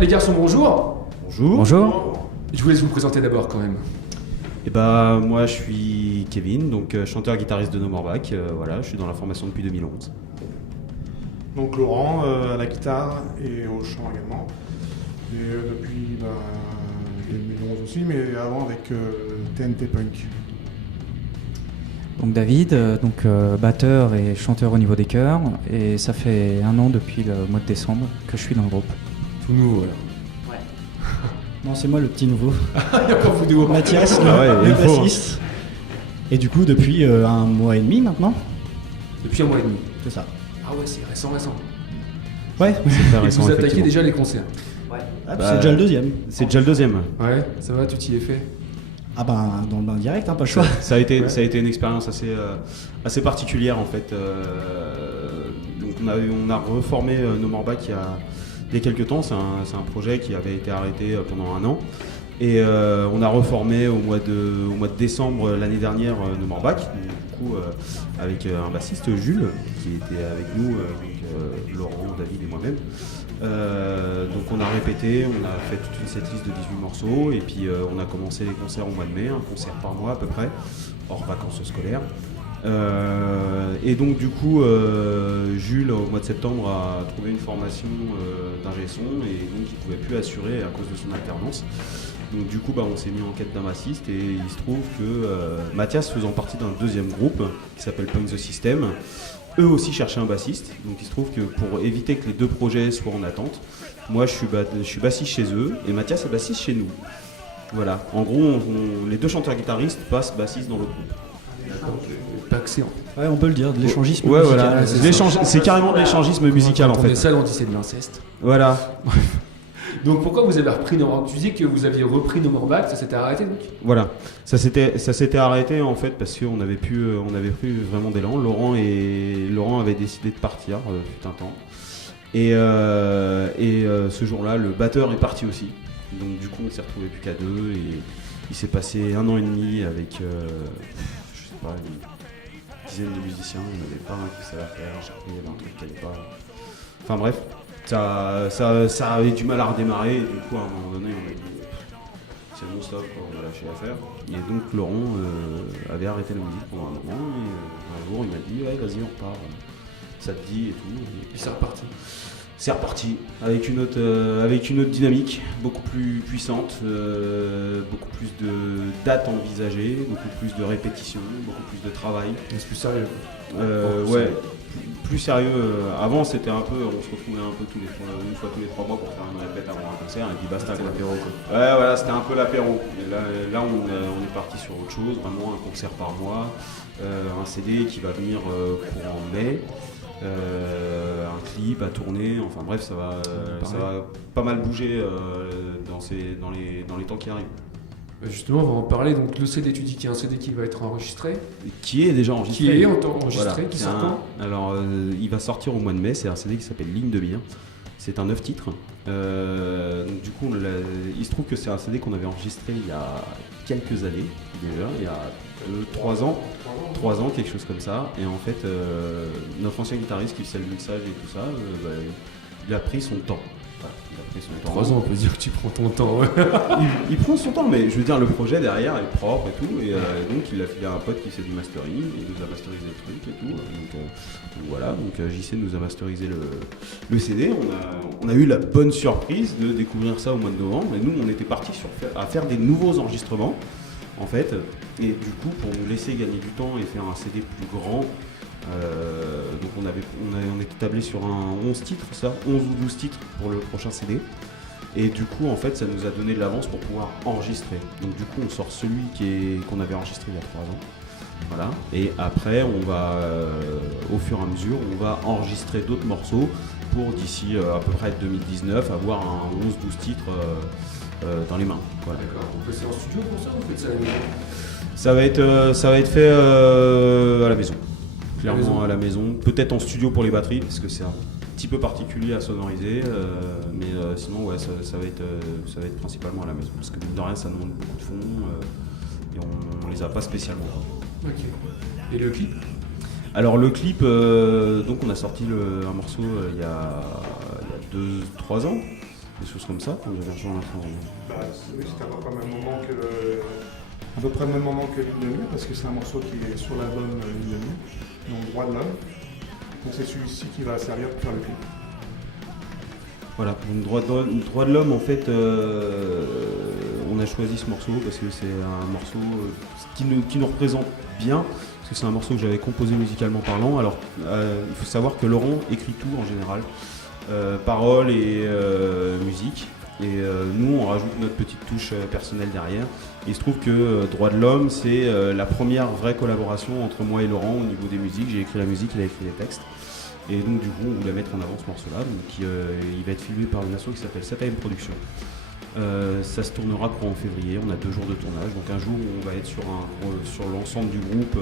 Les garçons, bonjour. Bonjour. Bonjour. Je vous laisse vous présenter d'abord quand même. Et bah moi je suis Kevin, donc chanteur-guitariste de No More Back. Voilà, je suis dans la formation depuis 2011. Donc Laurent à la guitare et au chant également. Et depuis 2011 aussi, mais avant avec TNT Punk. Donc David, batteur et chanteur au niveau des chœurs, et ça fait 1 an depuis le mois de décembre que je suis dans le groupe. Tout nouveau alors. Non, c'est moi le petit nouveau. Il y a pas vous deux. Mathias, Ah ouais, le il faut. bassiste. Et du coup, depuis 1 mois et demi maintenant. Depuis 1 mois et demi. C'est ça. Ah ouais, c'est récent. Ouais, C'est très Et récent, vous attaquez effectivement. déjà les concerts. c'est déjà le deuxième. C'est déjà le deuxième. Ouais, ça va, tu t'y es fait. Ah bah, dans le bain direct, pas le choix. Ça a été, Ouais. ça a été une expérience assez particulière en fait. Donc on a reformé No More Back il y a quelques temps. C'est un projet qui avait été arrêté pendant 1 an. Et on a reformé au mois de décembre l'année dernière No More Back. Du coup, avec un bassiste, Jules, qui était avec nous, Laurent, David et moi-même. Donc on a répété, on a fait toute une setlist de 18 morceaux et puis on a commencé les concerts au mois de mai, un concert par mois à peu près, hors vacances scolaires. Et donc du coup Jules au mois de septembre a trouvé une formation d'ingé son et donc il ne pouvait plus assurer à cause de son alternance. Donc du coup on s'est mis en quête d'un bassiste et il se trouve que Mathias faisant partie d'un deuxième groupe qui s'appelle Punk the System, eux aussi cherchaient un bassiste, donc il se trouve que pour éviter que les deux projets soient en attente, moi je suis bassiste chez eux et Mathias est bassiste chez nous. Voilà, en gros les deux chanteurs-guitaristes passent bassiste dans le groupe. D'accord. Pas excellent. Ouais, on peut le dire, de l'échangisme Ouais, musical. voilà, c'est c'est carrément de l'échangisme musical en Quand on est fait. sale, on dit c'est de l'inceste. Voilà, Donc pourquoi vous avez repris No More Back? Tu disais que vous aviez repris No More Back, ça s'était arrêté donc? voilà. Ça s'était arrêté en fait parce qu'on avait plus vraiment d'élan. Laurent avait décidé de partir, fut un temps. Et ce jour-là, le batteur est parti aussi. Donc du coup, on s'est retrouvés plus qu'à 2 et il s'est passé 1 an et demi avec, je sais pas, une dizaine de musiciens. Il n'y en avait pas un qui savait faire, à chaque fois il y avait un truc qui n'allait pas. Enfin bref, ça avait du mal à redémarrer et du coup, à un moment donné, on a dit c'est bon stop, quoi, on va lâcher l'affaire. Et donc Laurent avait arrêté la musique pendant un moment et un jour il m'a dit ouais vas-y on repart, ça te dit et tout. Et Puis c'est reparti. c'est reparti avec une autre dynamique, beaucoup plus puissante, beaucoup plus de dates envisagées, beaucoup plus de répétitions, beaucoup plus de travail. Mais c'est plus sérieux. Ouais, plus sérieux. Avant c'était un peu, on se retrouvait un peu une fois tous les 3 mois pour faire une répète avant un concert et puis basta. C'était Quoi. l'apéro quoi. Ouais, voilà, c'était un peu l'apéro. Et là on est parti sur autre chose, vraiment un concert par mois, un CD qui va venir courant mai, un clip à tourner, enfin bref, ça va pas mal bouger dans les temps qui arrivent. Justement, on va en parler. Donc le CD, tu dis qu'il y a un CD qui va être enregistré. Qui est déjà enregistré. Qui est enregistré, Voilà, qui c'est sort quand? Alors, il va sortir au mois de mai, c'est un CD qui s'appelle Ligne de Mire. C'est un 9 titres. Donc, du coup, il se trouve que c'est un CD qu'on avait enregistré il y a quelques années, déjà, il y a 3 ans. 3 ans, quelque chose comme ça. Et en fait, notre ancien guitariste qui faisait le mixage et tout ça, il a pris son temps. Voilà, il a pris son temps. 3 ans, on peut dire que tu prends ton temps. Ouais. Il prend son temps, mais je veux dire, le projet derrière est propre et tout. Et donc, il a filé à un pote qui fait du mastering. Il nous a masterisé le truc et tout. Donc voilà, donc JC nous a masterisé le CD. On a eu la bonne surprise de découvrir ça au mois de novembre. Et nous, on était partis à faire des nouveaux enregistrements, en fait. Et du coup, pour nous laisser gagner du temps et faire un CD plus grand, donc on était tablé sur un 11 titres, 11 ou 12 titres pour le prochain CD. Et du coup, en fait, ça nous a donné de l'avance pour pouvoir enregistrer. Donc du coup, on sort celui qu'on avait enregistré il y a 3 ans. Voilà. Et après, on va, au fur et à mesure, on va enregistrer d'autres morceaux pour d'ici à peu près 2019 avoir un 11-12 titres dans les mains. Voilà. D'accord. Donc c'est en studio pour ça ou vous faites ça à la maison? Ça va être fait à la maison. Clairement maison. à la maison. Peut-être en studio pour les batteries, parce que c'est un petit peu particulier à sonoriser. Mais sinon, ouais, ça va être principalement à la maison. Parce que mine de rien, ça demande beaucoup de fonds et on les a pas spécialement. Ok. Et le clip? Alors le clip, donc on a sorti un morceau il y a 2-3 ans. des choses comme ça quand j'avais rejoint la France. Oui, c'était à peu près le même moment que L'île de Mur, parce que c'est un morceau qui est sur l'album L'île de Mur, donc Droit de l'homme. Donc c'est celui-ci qui va servir pour faire le clip. Voilà, donc droit de l'homme, en fait, on a choisi ce morceau parce que c'est un morceau qui nous représente bien, parce que c'est un morceau que j'avais composé musicalement parlant. Alors, il faut savoir que Laurent écrit tout en général, paroles et musique. Et nous, on rajoute notre petite touche personnelle derrière. Et il se trouve que Droit de l'homme, c'est la première vraie collaboration entre moi et Laurent au niveau des musiques. J'ai écrit la musique, il a écrit les textes. Et donc du coup, on voulait mettre en avant ce morceau-là. Donc il va être filmé par une asso qui s'appelle Sataim Production. Ça se tournera courant en février. On a 2 jours de tournage. Donc un jour, on va être sur l'ensemble du groupe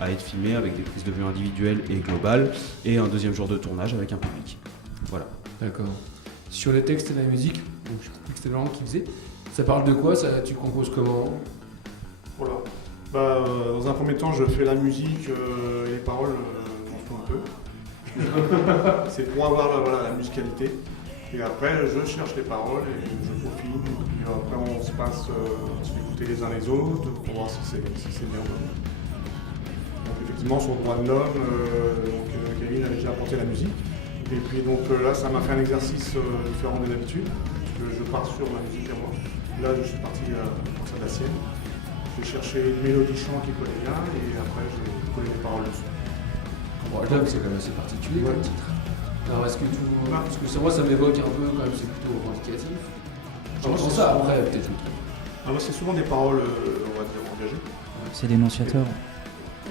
à être filmé avec des prises de vue individuelles et globales. Et un deuxième jour de tournage avec un public. Voilà. D'accord. Sur les textes et la musique, donc je crois que c'était Laurent qui faisait. Ça parle de quoi ça? Tu composes comment? Voilà. Dans un premier temps, je fais la musique et les paroles, j'en fais un peu. C'est pour avoir la musicalité. Et après, je cherche les paroles et je peaufine. Et après, on se passe écouter les uns les autres pour voir si c'est bien. Donc effectivement, sur Droit de l'homme, Kevin avait déjà apporté la musique. Et puis donc là, ça m'a fait un exercice différent des d'habitude, parce que je pars sur ma musique à moi. Là, je suis parti pour ça de la sienne. J'ai cherché une mélodie chant qui collait bien, et après, j'ai collé les paroles dessus. Droit de l'homme, c'est quand même assez particulier comme titre. Alors est-ce que parce que moi, ça m'évoque un peu quand même, c'est plutôt revendicatif. J'entends ça après, peut-être. C'est souvent des paroles, on va dire, engagées. C'est dénonciateur.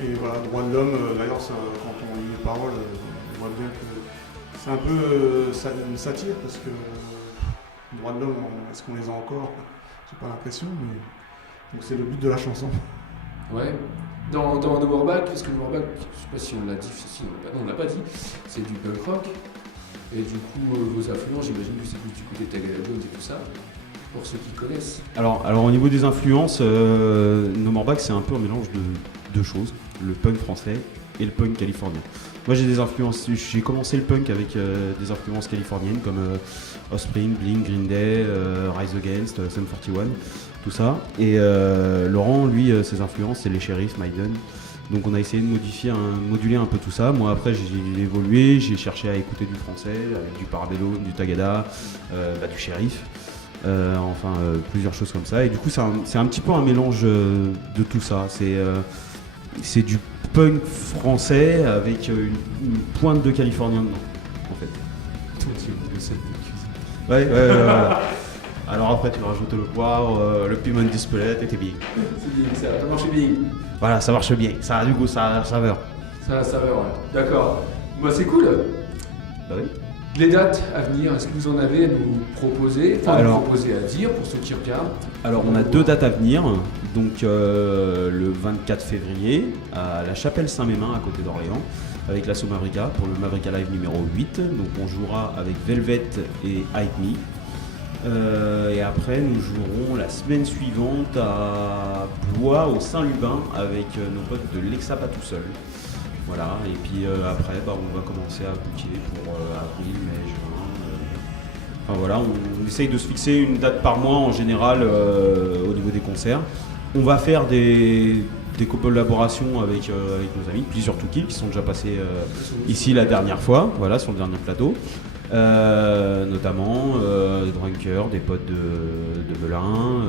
Et voilà, Droit de l'homme, d'ailleurs, quand on lit les paroles, on voit bien que c'est un peu une satire, parce que Droit de l'homme, est-ce qu'on les a encore? J'ai pas l'impression, mais donc c'est le but de la chanson. Ouais. Dans No More Back, parce que No More Back, je sais pas si on l'a dit, non, on l'a pas dit, c'est du punk rock. Et du coup, vos influences, j'imagine que c'est plus du côté Tagalog et tout ça, pour ceux qui connaissent. Alors au niveau des influences, No More Back, c'est un peu un mélange de 2 choses, le punk français et le punk californien. Moi j'ai des influences, j'ai commencé le punk avec des influences californiennes comme Offspring, Blink, Green Day, Rise Against, Sum 41, tout ça. Et Laurent, lui, ses influences c'est les Sheriffs, Maiden. Donc on a essayé de moduler un peu tout ça. Moi après j'ai évolué, j'ai cherché à écouter du français, avec du Parabellum, du Tagada, du Sheriff. Plusieurs choses comme ça. Et du coup c'est un petit peu un mélange de tout ça. C'est du punk français avec une pointe de californien dedans, en fait. Ouais. Alors après, tu rajoutes le poivre, le piment d'Espelette et t'es bien. C'est bien, ça marche bien. Voilà, ça marche bien. Ça a du goût, ça a la saveur. Ça a la saveur, ouais. D'accord. Moi, c'est cool. Bah oui. Les dates à venir, est-ce que vous en avez à nous proposer, nous proposer à dire pour ceux qui regardent? Alors on a 2 dates à venir, donc le 24 février à la Chapelle Saint-Mémin à côté d'Orléans avec l'assaut Mavrika pour le Mavrika Live numéro 8, donc on jouera avec Velvet et Hype Me. Et après nous jouerons la semaine suivante à Blois au Saint-Lubin avec nos potes de Lexa Pas Tout Seul. Voilà, et puis après on va commencer à booker pour avril, mai, juin. Enfin voilà, on essaye de se fixer une date par mois en général au niveau des concerts. On va faire des collaborations avec nos amis, puis surtout qui sont déjà passés ici la dernière fois, voilà, sur le dernier plateau. Notamment des Drunkers, des potes de Velin,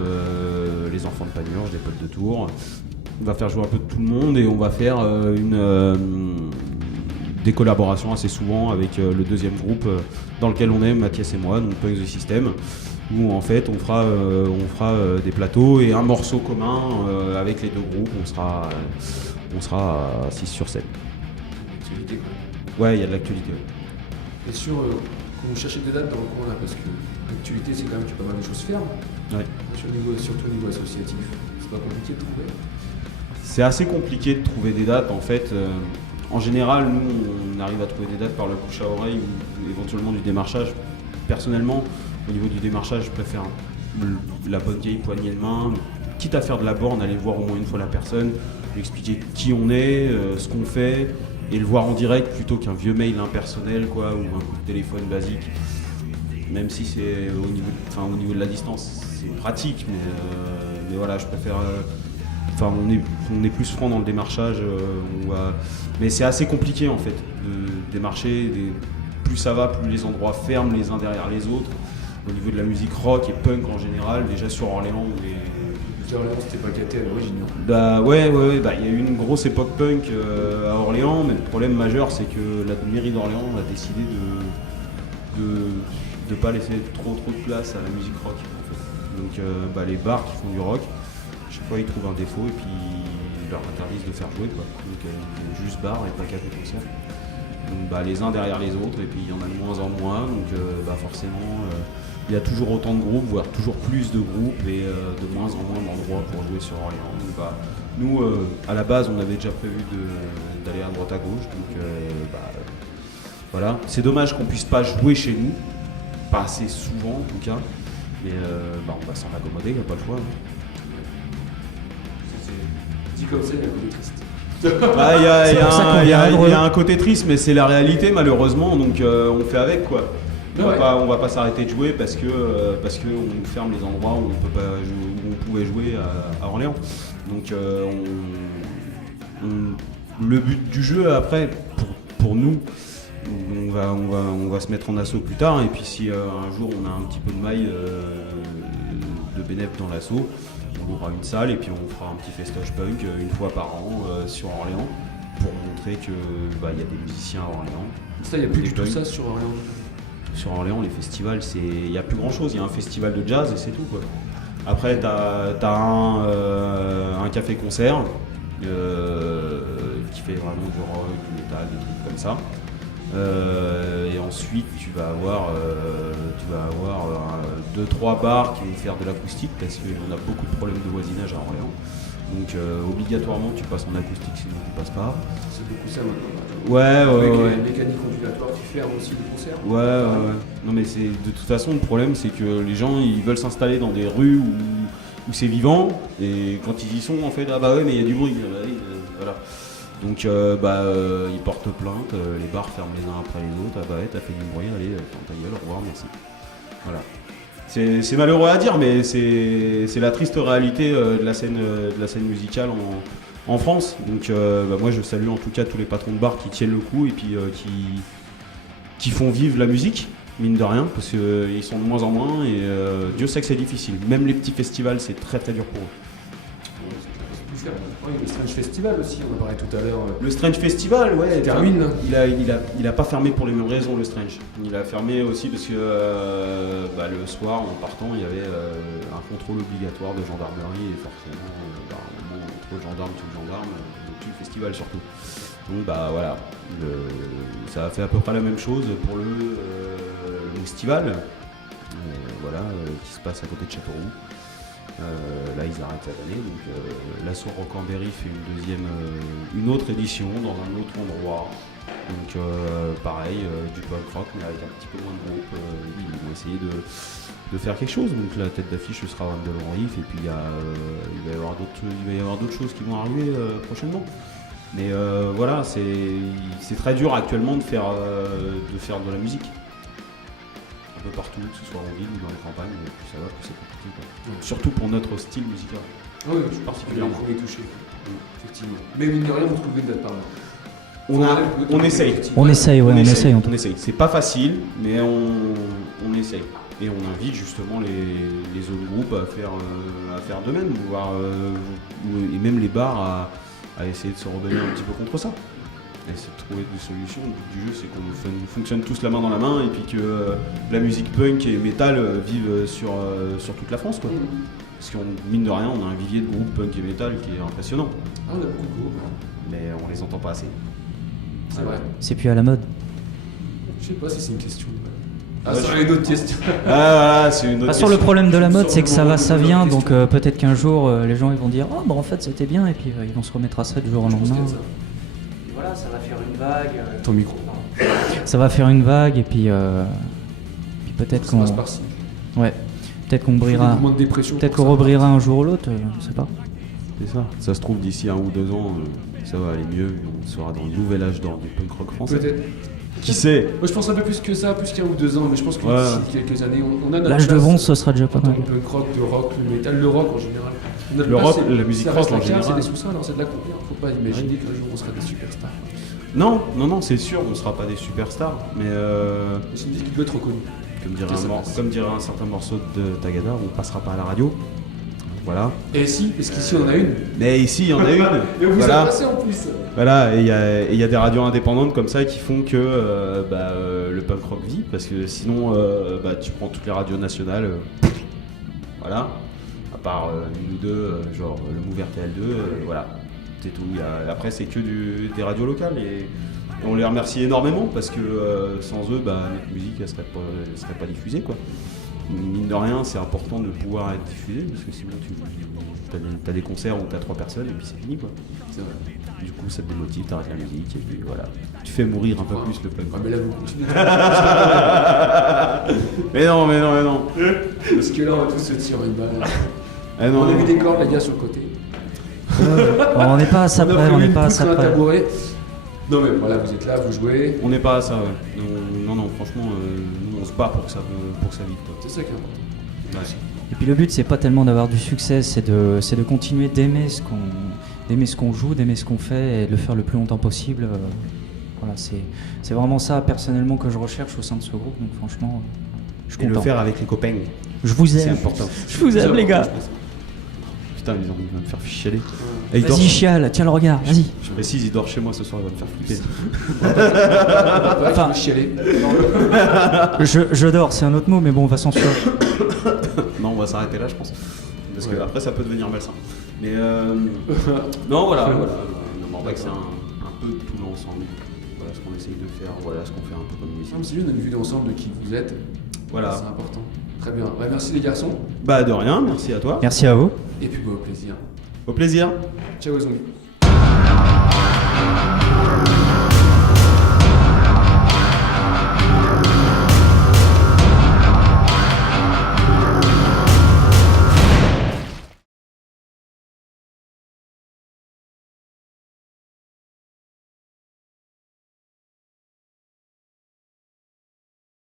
les enfants de Panurge, des potes de Tours. On va faire jouer un peu de tout le monde et on va faire des collaborations assez souvent avec le deuxième groupe dans lequel on est, Mathias et moi, donc Punk the System, où en fait on fera des plateaux et un morceau commun avec les 2 groupes. On sera 6 sur 7. L'actualité, quoi. Ouais, il y a de l'actualité. Et sur, quand vous cherchez des dates dans le coin là, parce que l'actualité c'est quand même pas mal de choses fermes. Ouais. Surtout au niveau associatif, c'est pas compliqué de trouver. C'est assez compliqué de trouver des dates en fait. En général, nous on arrive à trouver des dates par le bouche à oreille ou éventuellement du démarchage. Personnellement, au niveau du démarchage, je préfère la bonne vieille poignée de main. Quitte à faire de la borne, aller voir au moins une fois la personne, lui expliquer qui on est, ce qu'on fait, et le voir en direct plutôt qu'un vieux mail impersonnel quoi, ou un coup de téléphone basique. même si c'est au niveau de la distance, c'est pratique, mais voilà, je préfère. On est plus franc dans le démarchage, mais c'est assez compliqué en fait de démarcher. Plus ça va, plus les endroits ferment les uns derrière les autres. Au niveau de la musique rock et punk en général, déjà sur Orléans, Orléans, c'était pas gâté à l'origine. bah ouais, il y a eu une grosse époque punk à Orléans, mais le problème majeur c'est que la mairie d'Orléans a décidé de pas laisser trop de place à la musique rock en fait. Donc les bars qui font du rock, à chaque fois ils trouvent un défaut et puis ils leur interdisent de faire jouer quoi. Donc ils font juste bar et pas café concert. Donc les uns derrière les autres et puis il y en a de moins en moins, donc forcément il y a toujours autant de groupes, voire toujours plus de groupes et de moins en moins d'endroits pour jouer sur Orléans. Donc, nous, à la base, on avait déjà prévu d'aller à droite à gauche. Donc voilà. C'est dommage qu'on puisse pas jouer chez nous, pas assez souvent en tout cas. Mais on va s'en accommoder, il n'y a pas le choix. Dit comme ça, il y a un côté triste. Il y a un côté triste, mais c'est la réalité malheureusement. Donc on fait avec quoi. On va pas s'arrêter de jouer parce que on nous ferme les endroits où on pouvait jouer à Orléans. Donc le but du jeu après pour nous, on va se mettre en assaut plus tard et puis si un jour on a un petit peu de maille de bénéfices dans l'assaut, on aura une salle et puis on fera un petit festoche punk une fois par an sur Orléans pour montrer que y a des musiciens à Orléans. Ça, il n'y a plus du tout ça sur Orléans. Sur Orléans, les festivals, il n'y a plus grand chose. Il y a un festival de jazz et c'est tout quoi. Après, t'as un café-concert qui fait vraiment du rock, du métal, des trucs comme ça. Et ensuite, tu vas avoir 2-3 bars qui vont faire de l'acoustique parce qu'on a beaucoup de problèmes de voisinage à Orléans. Donc obligatoirement, tu passes en acoustique, sinon tu passes pas. C'est beaucoup ça maintenant. Ouais. Les mécaniques ondulatoires, tu fermes aussi les concerts. Ouais. Non mais de toute façon, le problème c'est que les gens ils veulent s'installer dans des rues où c'est vivant et quand ils y sont en fait mais il y a du bruit. Voilà. Donc ils portent plainte, les bars ferment les uns après les autres. T'as fait du bruit, allez, ferme ta gueule, au revoir, merci. Voilà. C'est malheureux à dire, mais c'est la triste réalité de la scène musicale en France. Donc moi je salue en tout cas tous les patrons de bars qui tiennent le coup et puis qui font vivre la musique, mine de rien, parce qu'ils sont de moins en moins et Dieu sait que c'est difficile. Même les petits festivals, c'est très très dur pour eux. Oui, le Strange Festival aussi, on en parlait tout à l'heure. Le Strange Festival, ouais, termine. Il a pas fermé pour les mêmes raisons, le Strange. Il a fermé aussi parce que le soir, en partant, il y avait un contrôle obligatoire de gendarmerie et forcément, trop de gendarmes, tout le gendarme, tout le festival surtout. Donc voilà, ça a fait à peu près la même chose pour le festival, qui se passe à côté de Châteauroux. Là ils arrêtent cette année, donc l'assaut Rock-en-Berry fait une autre édition dans un autre endroit, donc pareil, du punk rock mais avec un petit peu moins de groupe. Ils vont essayer de faire quelque chose, donc la tête d'affiche ce sera Van de Riff et puis il va y avoir d'autres choses qui vont arriver prochainement. Mais voilà, c'est très dur actuellement de faire de la musique. Un peu partout, que ce soit en ville ou dans les campagnes, et plus ça va, plus c'est compliqué. Surtout pour notre style musical. Oui, particulièrement. On est touché. Effectivement. Mais mine de rien, vous trouvez une date par mois. On essaye. On essaye. On essaye. C'est pas facile, mais on essaye. Et on invite justement les autres groupes à faire de même, et même les bars à essayer de se rebeller un petit peu contre ça. Essayer de trouver des solutions. Le but du jeu, c'est qu'on fonctionne tous la main dans la main et puis que la musique punk et metal vivent sur toute la France, quoi. Parce qu'on mine de rien, on a un vivier de groupes punk et metal qui est impressionnant. On a beaucoup de groupes. Mais on les entend pas assez. C'est vrai. C'est plus à la mode. Je sais pas si c'est une question. C'est une autre question. C'est une autre question. Le problème de la mode, c'est que ça va, ça vient, donc peut-être qu'un jour, les gens ils vont dire en fait c'était bien, et puis ils vont se remettre à ça du jour au lendemain. Voilà, ça va faire une vague. Ton micro. Ça va faire une vague, et puis peut-être qu'on. Ouais. Peut-être qu'on brillera. Peut-être qu'on rebrillera un jour ou l'autre, je sais pas. C'est ça. Ça se trouve d'ici 1 ou 2 ans, ça va aller mieux. On sera dans le nouvel âge d'or du punk rock français. Peut-être. Qui sait? Moi je pense un peu plus que ça, plus qu'un ou 2 ans, mais je pense que Ouais. d'ici quelques années, on a notre L'âge de place bronze, ce sera déjà pas en tant mal. que punk rock, de rock, le métal, le rock en général. Notre Le place, rock, c'est- la musique ça reste rock en la cave, général. C'est des sous-sols, alors c'est de la combien. Faut pas imaginer qu'un jour on sera des superstars. Non, c'est sûr, on sera pas des superstars, mais C'est une musique qui doit être reconnue. comme dirait un certain morceau de Tagada, on passera pas à la radio. Voilà. Et si, parce qu'ici on en a une. Mais ici, il y en a une. Et on vous a Voilà. passé en plus. Voilà, et il y a des radios indépendantes comme ça qui font que le punk rock vit, parce que sinon, tu prends toutes les radios nationales, voilà, à part une ou deux, genre le Move RTL2, voilà, c'est tout. Après, c'est que des radios locales, et on les remercie énormément, parce que sans eux, notre musique, elle serait pas diffusée, quoi. Mine de rien, c'est important de pouvoir être diffusé, parce que sinon, t'as des concerts où t'as 3 personnes, et puis c'est fini, quoi. C'est vrai. Du coup, ça te démotive, t'arrêtes la musique et puis voilà. Tu fais mourir un peu plus le punk. Ah, mais là vous continuez. Mais non. Parce que là on va tous se tirer une balle. Eh non. On a mis des cordes, les gars, sur le côté. On n'est pas à ça On a près, pris on n'est une pas à poutre ça sur un près. tabouret. Non mais voilà, vous êtes là, vous jouez. On n'est pas à ça, ouais. Non, franchement, nous on se bat pour que ça vive, quoi. C'est ça qui est important. Ouais. Et puis le but, c'est pas tellement d'avoir du succès, c'est de continuer d'aimer ce qu'on joue, d'aimer ce qu'on fait et de le faire le plus longtemps possible. Voilà, c'est vraiment ça personnellement que je recherche au sein de ce groupe. Donc franchement, je suis Et le content. faire avec les copains, Je vous c'est aime. important. Je vous aime les gars. Putain, ils vont me faire chialer. Et il dort- Vas-y chiale, tiens le regard, vas-y. Je précise, il dort chez moi ce soir, il va me faire flipper. Enfin- Enfin, chialer. Je dors, c'est un autre mot, mais bon, on va censurer. Non, on va s'arrêter là, je pense. Parce que après, ça peut devenir malsain. Mais non, voilà. Le Morbac, c'est un peu tout l'ensemble. Voilà ce qu'on essaye de faire, voilà ce qu'on fait un peu comme musique. Non, mais c'est juste une vue d'ensemble de qui vous êtes. Voilà. C'est important. Très bien. Bah, merci les garçons. Bah de rien, merci à toi. Merci à vous. Et puis au plaisir. Au plaisir. Ciao les zombies.